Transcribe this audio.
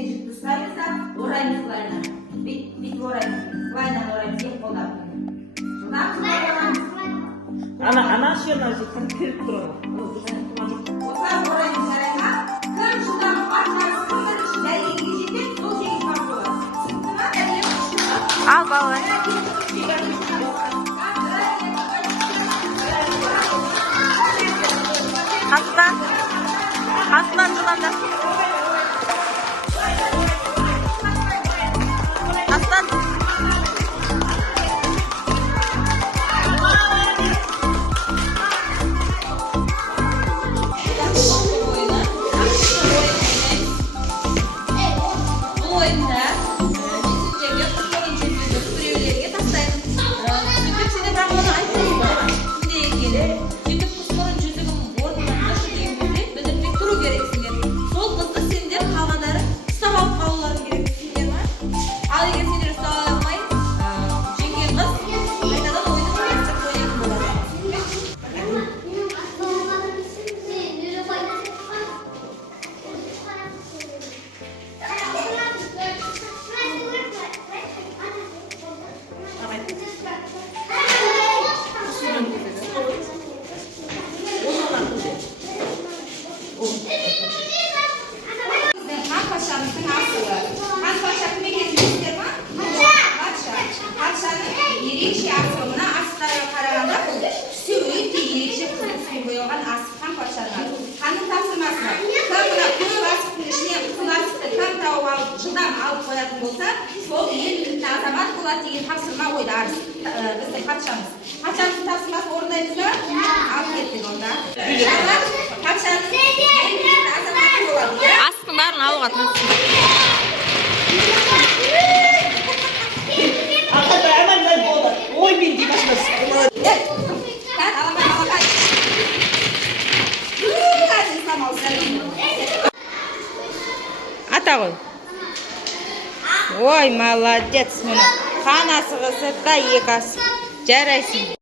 Кішкене жіпті ұстаймыз да, ораймыз былайынан. Бүйтіп ораймыз. Былайынан ораймыз, ек қолдап. Ана шерна жіктен кіріп тұрады. Осылай ораймыз жарайма. Кім жылдам артынан сыңдыр іші дәрігеге жетіп, сол жеңіл қап болады. Сыңды ма? Ал балалар. Aslan жыланда. Aslan. Bu oyunda cisimdeki kuşların cüzdüğünü sürevilerine taslayın. Çünkü size ben onu ayıplayayım. Şimdi ilgili çünkü kuşların cüzdüğünün ortadan taşıdığımızda bizim bir turu gereksinler. Sol kızda sende kalmaları kısa balık kalmaları gereksinler var. Al eğer sinir sağlamayın. Çünkü kız aynadan oyunu koyarsak oynayın болады. Хан патшамыздың асылы. Хан патша кімге келдіңіздер ма? Патша. Патшаның ерекше асылы. Мына асықтарға қарағанда бұл түсі өте ерекше қызыл түске боялған асық хан патшаның асығы. Ханның тапсырмасы бар. Кім мына көп асықтың ішінен қызыл асықты кім тауып алып жылдам алып қоятын болса, сол ел білікті азамат болады деген тапсырма қойды біздің патшамыз. Патшамыздың тапсырмасын орындаймыз ба? Алып кеттік онда. Патшаның ел білікті азаматы болады, иә? Asqın bарын алуға тапсырды. Ақырда әмәлден болды. Ой, мен де башымыз. Ата ғой. Ой, молодец. Қан асығы сыртта, екі асық. Жарайсың.